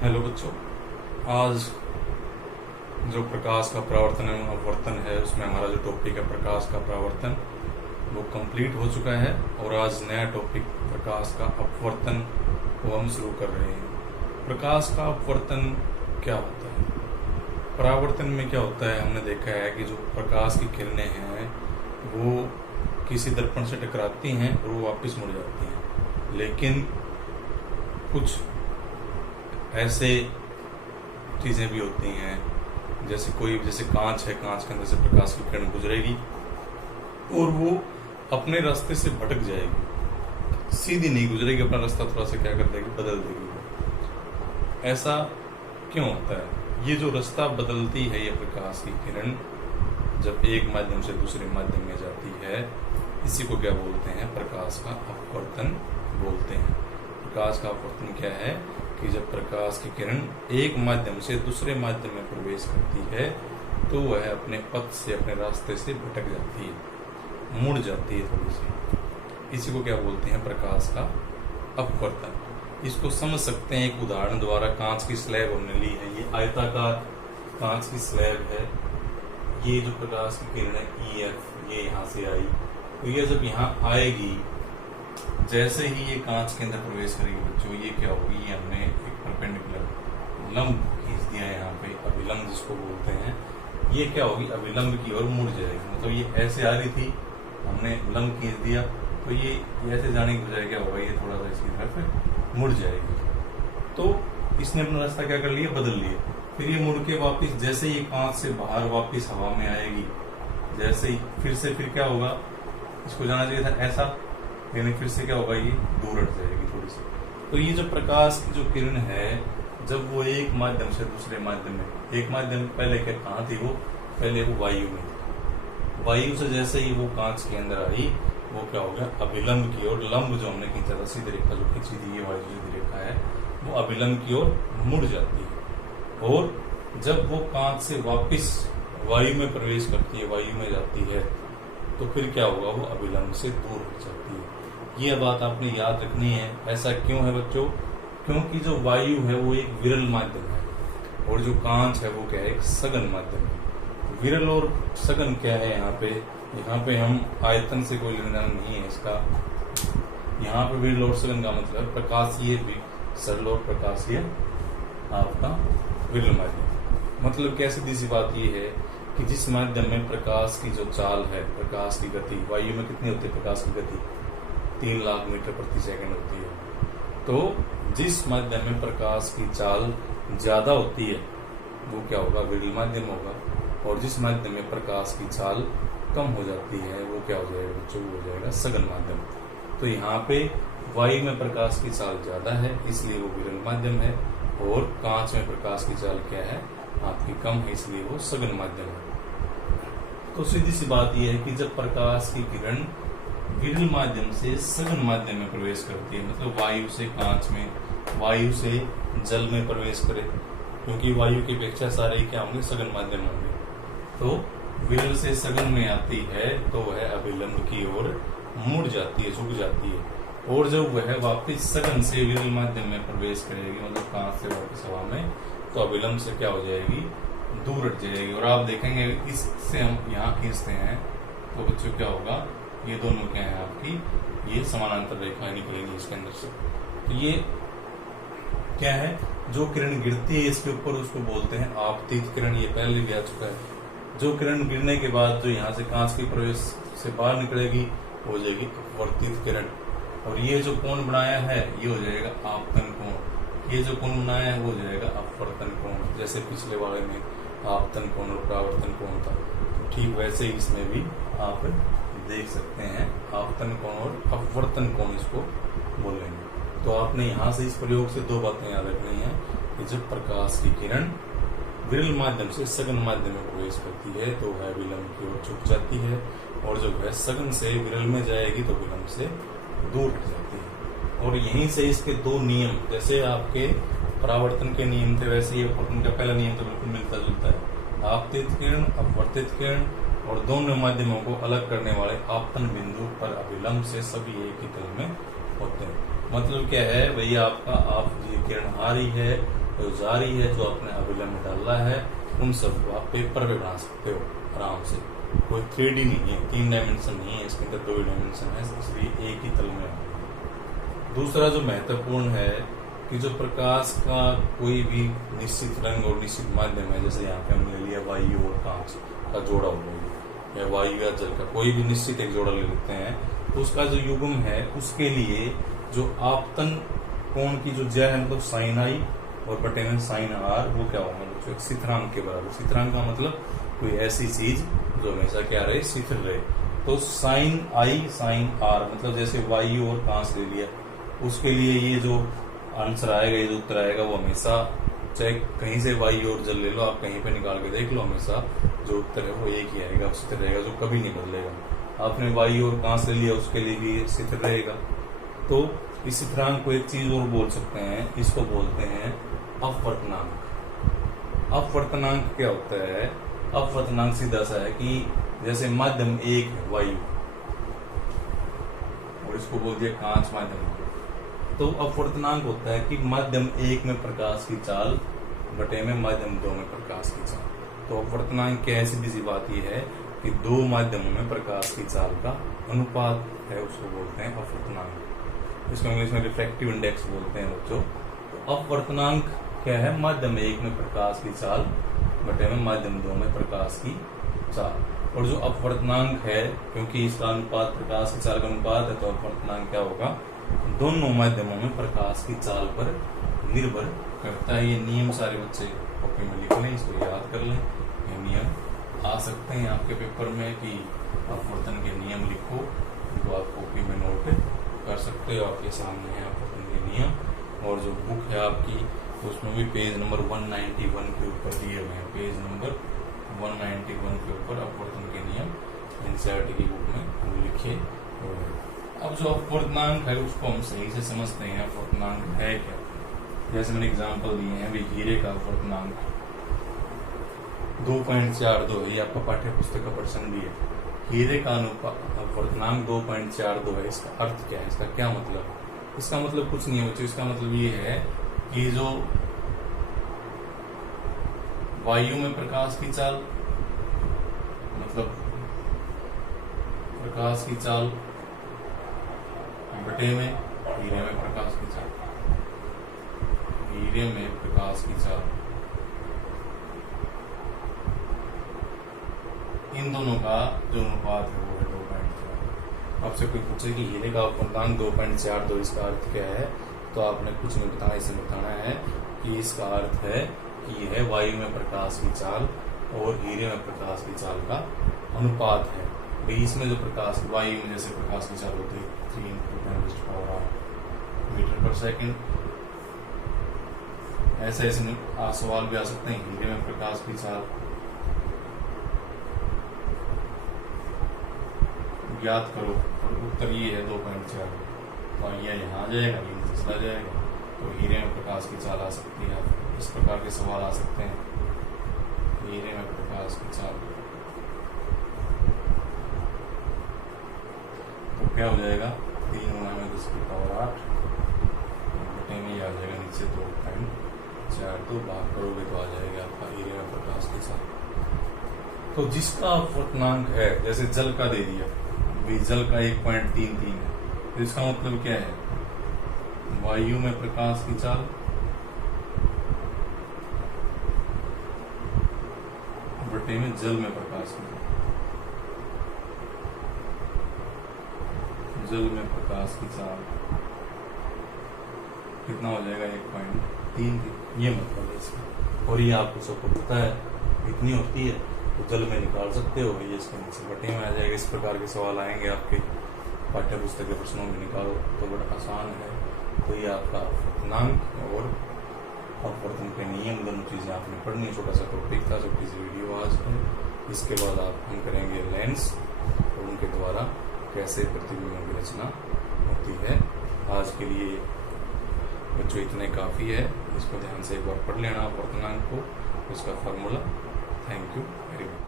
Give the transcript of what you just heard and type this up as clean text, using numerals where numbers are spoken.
Hello बच्चों, आज जो प्रकाश का परावर्तन एवं अपवर्तन है उसमें हमारा जो टॉपिक है प्रकाश का परावर्तन वो कंप्लीट हो चुका है और आज नया टॉपिक प्रकाश का अपवर्तन को हम शुरू कर रहे हैं। प्रकाश का अपवर्तन क्या होता है? परावर्तन में क्या होता है, हमने देखा है कि जो प्रकाश की किरणें हैं वो किसी दर्पण से टकराती हैं और वो वापस मुड़ जाती हैं, लेकिन कुछ ऐसे चीजें भी होती हैं जैसे कांच है, कांच के अंदर से प्रकाश की किरण गुजरेगी और वो अपने रास्ते से भटक जाएगी, सीधी नहीं गुजरेगी, अपना रास्ता थोड़ा सा क्या कर देगी, बदल देगी। ऐसा क्यों होता है? ये जो रास्ता बदलती है ये प्रकाश की किरण जब एक माध्यम से दूसरे माध्यम में जाती है, इसी को क्या बोलते हैं? प्रकाश का अपवर्तन बोलते हैं। प्रकाश का अपवर्तन क्या है कि जब प्रकाश की किरण एक माध्यम से दूसरे माध्यम में प्रवेश करती है तो वह अपने पथ से, अपने रास्ते से भटक जाती है, मुड़ जाती है थोड़ी सी। इसी को क्या बोलते हैं? प्रकाश का अपवर्तन। इसको समझ सकते हैं एक उदाहरण द्वारा। कांच की स्लैब हमने ली है, ये आयताकार कांच की स्लैब है। ये जो प्रकाश की किरण है EF, ये यहाँ से आई, तो ये जब यहाँ आएगी, जैसे ही ये कांच के अंदर प्रवेश करेगी बच्चों, ये क्या होगी, ये हमने एक परपेंडिकुलर लंब खींच दिया है यहाँ पे, अभिलंब जिसको बोलते हैं। ये क्या होगी, अभिलंब की ओर मुड़ जाएगी। मतलब ये ऐसे आ रही थी, हमने लंब खींच दिया तो ये ऐसे जाने की बजाय क्या होगा, ये थोड़ा सा इसकी तरफ मुड़ जाएगी। तो इसने अपना रास्ता क्या कर लिया, बदल लिया। फिर ये मुड़ के वापिस, जैसे ये कांच से बाहर वापिस हवा में आएगी, जैसे ही फिर क्या होगा, इसको जाना चाहिए था ऐसा, यानी फिर से क्या होगा, ये दूर हट जाएगी थोड़ी सी। तो ये जो प्रकाश की जो किरण है, जब वो एक माध्यम से दूसरे माध्यम में, एक माध्यम पहले क्या कहाँ थी वो, पहले वो वायु में थी। वायु से जैसे ही वो कांच के अंदर आई, वो क्या हो गया, अभिलंब की ओर, लंब जो हमने खींचा था, सीधी रेखा जो खींची थी, ये वायु सीधी रेखा है, वो अभिलंब की ओर मुड़ जाती है। और जब वो कांच से वापिस वायु में प्रवेश करती है, वायु में जाती है, तो फिर क्या होगा, वो अभिलंब से दूर हट जाती है। ये बात आपने याद रखनी है। ऐसा क्यों है बच्चों? क्योंकि जो वायु है वो एक विरल माध्यम है और जो कांच है वो क्या है, एक सघन माध्यम है। विरल और सघन क्या है यहाँ पे हम आयतन से कोई लेना देना नहीं है इसका। यहाँ पे विरल और सघन का मतलब प्रकाशीय भी सरल और प्रकाशीय आपका विरल माध्यम। मतलब क्या, सीधी सी बात ये है कि जिस माध्यम में प्रकाश की जो चाल है, प्रकाश की गति, वायु में कितनी होती है प्रकाश की गति, 3 लाख मीटर प्रति सेकंड होती है। तो जिस माध्यम में प्रकाश की चाल ज्यादा होती है वो क्या होगा, विरल माध्यम होगा। और जिस माध्यम में प्रकाश की चाल कम हो जाती है वो क्या हो जाएगा बच्चों, वो हो जाएगा सघन माध्यम। तो यहाँ पे वायु में प्रकाश की चाल ज्यादा है इसलिए वो विरल माध्यम है, और कांच में प्रकाश की चाल क्या है, आपकी कम है, इसलिए वो सघन माध्यम है। तो सीधी सी बात यह है कि जब प्रकाश की किरण विरल माध्यम से सघन माध्यम में प्रवेश करती है, मतलब वायु से कांच में, वायु से जल में प्रवेश करे, क्योंकि वायु की अपेक्षा सारे क्या होंगे, सघन माध्यम होंगे। तो विरल से सघन में आती है तो वह अभिलंब की ओर मुड़ जाती है, झुक जाती है। और जब वह वापिस सघन से विरल माध्यम में प्रवेश करेगी, मतलब कांच से वापिस हवा में, तो अभिलंब से क्या हो जाएगी, दूर हट जाएगी। और आप देखेंगे इससे हम यहाँ खींचते हैं तो बच्चों क्या होगा, ये दोनों क्या है आपकी, ये समानांतर रेखाएं निकलेंगी इसके अंदर से। तो ये क्या है, जो किरण गिरती है इसके ऊपर उसको बोलते हैं आपतित किरण। ये पहले भी आ चुका है। जो किरण गिरने के बाद जो यहाँ से कांच के प्रवेश से बाहर निकलेगी हो जाएगी अपवर्तित किरण। और ये जो कोण बनाया है ये हो जाएगा आपतन कोण। ये जो कोण बनाया है वो हो जाएगा अपवर्तन कोण। जैसे पिछले वाले में आपतन कोण और परावर्तन कोण था, तो ठीक वैसे ही इसमें भी आप देख सकते हैं आपतन कोण और अपवर्तन कोण इसको बोलेंगे। तो आपने यहाँ से इस प्रयोग से 2 बातें याद रखनी है कि जब प्रकाश की किरण विरल माध्यम से सघन माध्यम में प्रवेश करती है तो वह विलंब की ओर झुक जाती है, और जब वह सघन से विरल में जाएगी तो विलंब से दूर हट जाती है। और यहीं से इसके 2 नियम, जैसे आपके परावर्तन के नियम थे वैसे ये अपवर्तन का पहला नियम तो बिल्कुल मिलता जुलता है। आपतित किरण, अपवर्तित किरण और दोनों माध्यमों को अलग करने वाले आपतन बिंदु पर अभिलंब से सभी एक ही तल में होते हैं। मतलब क्या है भैया, आपका आप ये किरण आ रही है जो जारी है, जो आपने अविलंब में डाला है, उन सबको आप पेपर पे बना सकते हो आराम से। कोई 3D नहीं है, 3 डायमेंशन नहीं है, इसके अंदर 2 डायमेंशन है, इसलिए एक ही तल में है। दूसरा जो महत्वपूर्ण है कि जो प्रकाश का कोई भी निश्चित रंग और निश्चित माध्यम है, जैसे यहाँ पे हमने लिया वायु और कांच का जोड़ा हुआ या वायु या जल का कोई भी निश्चित एक जोड़ा ले लेते हैं, तो उसका जो युग्म है उसके लिए जो आपतन कोण की जो जय है, मतलब साइन आई और बटे में साइन आर, वो क्या होगा, मतलब एक स्थिरांक के बराबर। स्थिरांक का मतलब कोई ऐसी चीज जो हमेशा क्या रहे, स्थिर रहे। तो साइन आई साइन आर, मतलब जैसे वायु और कांच ले लिया, उसके लिए ये जो आंसर आएगा, ये जो उत्तर आएगा, वो हमेशा चाहे कहीं से वायु और जल ले लो, आप कहीं पे निकाल के देख लो, हमेशा जो उत्तर है वो एक ही आएगा, स्थिर रहेगा, जो कभी नहीं बदलेगा। आपने वायु और कांच ले लिया, उसके लिए भी स्थिर रहेगा। तो इस स्थिरांक को एक चीज और बोल सकते हैं, इसको बोलते हैं अपवर्तनांक। अपवर्तनांक क्या होता है? अपवर्तनांक सीधा सा है कि जैसे माध्यम एक है वायु, और इसको बोल दिया कांच माध्यम, तो अपवर्तनांक होता है कि माध्यम एक में प्रकाश की चाल बटे में माध्यम दो में प्रकाश की चाल। तो अपवर्तनांक क्या है? सीधी सी बात यह है कि दो माध्यमों में प्रकाश की चाल का अनुपात है, उसको बोलते हैं अपवर्तनांक। इसको इंग्लिश में रिफ्रैक्टिव इंडेक्स बोलते हैं बच्चों। तो अपवर्तनांक क्या है? माध्यम एक में प्रकाश की चाल बटे में माध्यम दो में प्रकाश की चाल। और जो अपवर्तनांक है, क्योंकि इसका अनुपात प्रकाश की चाल का अनुपात है, तो अपवर्तनांक क्या होगा? दोनों माध्यमों में प्रकाश की चाल पर निर्भर करता है। ये नियम सारे बच्चे कॉपी में लिख लें, इसको याद कर लें। ये नियम आ सकते हैं आपके पेपर में कि अपवर्तन के नियम लिखो, तो आप कॉपी में नोट कर सकते हो। आपके सामने है अपवर्तन के नियम, और जो बुक है आपकी उसमें भी पेज नंबर 191 के ऊपर दिए हुए हैं। पेज नंबर 191 के ऊपर अपवर्तन के नियम एनसीईआरटी की बुक में लिखे हुए हैं। अब जो अपवर्तनांक है उसको हम सही से समझते हैं, अपवर्तनांक है क्या। जैसे मैंने एग्जांपल दिए हैं, अभी हीरे का अपवर्तनांक 2.42 है, ये आपका पाठ्य पुस्तक का प्रश्न भी है। हीरे का अपवर्तनांक 2.42 है, इसका अर्थ क्या है? इसका क्या मतलब? इसका मतलब कुछ नहीं है बच्चों, इसका मतलब ये है कि जो वायु में प्रकाश की चाल, मतलब प्रकाश की चाल बटे में हीरे में प्रकाश की चाल, हीरे में प्रकाश की चाल, इन दोनों का जो अनुपात है वो है 2.4। आपसे कोई पूछे कि हीरे का अपवर्तनांक 2.42, इसका अर्थ क्या है, तो आपने कुछ नहीं बताना, इसे बताना है कि इसका अर्थ है कि यह वायु में प्रकाश की चाल और हीरे में प्रकाश की चाल का अनुपात है। भाई इसमें जो प्रकाश वायु में जैसे प्रकाश की चाल होती है 3 × 10⁻⁸ मीटर पर सेकंड, ऐसे ऐसे सवाल भी आ सकते हैं। हीरे में प्रकाश की चाल ज्ञात करो, और उत्तर ये है 2.4, तो यह यहाँ आ जाएगा, ये नीचे चला जाएगा। तो हीरे में प्रकाश की चाल आ सकती है, इस प्रकार के सवाल आ सकते हैं। हीरे में प्रकाश की चाल तो क्या हो जाएगा? 3 × 10⁸ बटे में आ जाएगा नीचे 2.42, भाग करोगे तो आ जाएगा आपका हीरे में प्रकाश की चाल। तो जिसका अपवर्तनांक है, जैसे जल का दे दिया, जल का 1.33 है, तो इसका मतलब क्या है? वायु में प्रकाश की चाल बटे में जल में प्रकाश की चाल, जल में प्रकाश की चाल कितना हो जाएगा? 1.3। ये मतलब है इसका, और ये आपको सबको पता है कितनी होती है, तो जल में निकाल सकते हो, ये इसके नीचे बटे में आ जाएगा। इस प्रकार के सवाल आएंगे आपके पाठ्य पुस्तक के प्रश्नों में, निकालो तो बड़ा आसान है। तो ये आपका अपवर्तनांक और अपवर्तन के नियम, दोनों चीजें आपने पढ़नी। छोटा सा टॉपिक था, छोटी सी वीडियो आज है। इसके बाद हम करेंगे लेंस और उनके द्वारा कैसे प्रतिबिंबों की रचना होती है। आज के लिए बच्चों इतने काफी है, इसको ध्यान से एक बार पढ़ लेना अपवर्तनांक को, उसका formula. Thank you very much.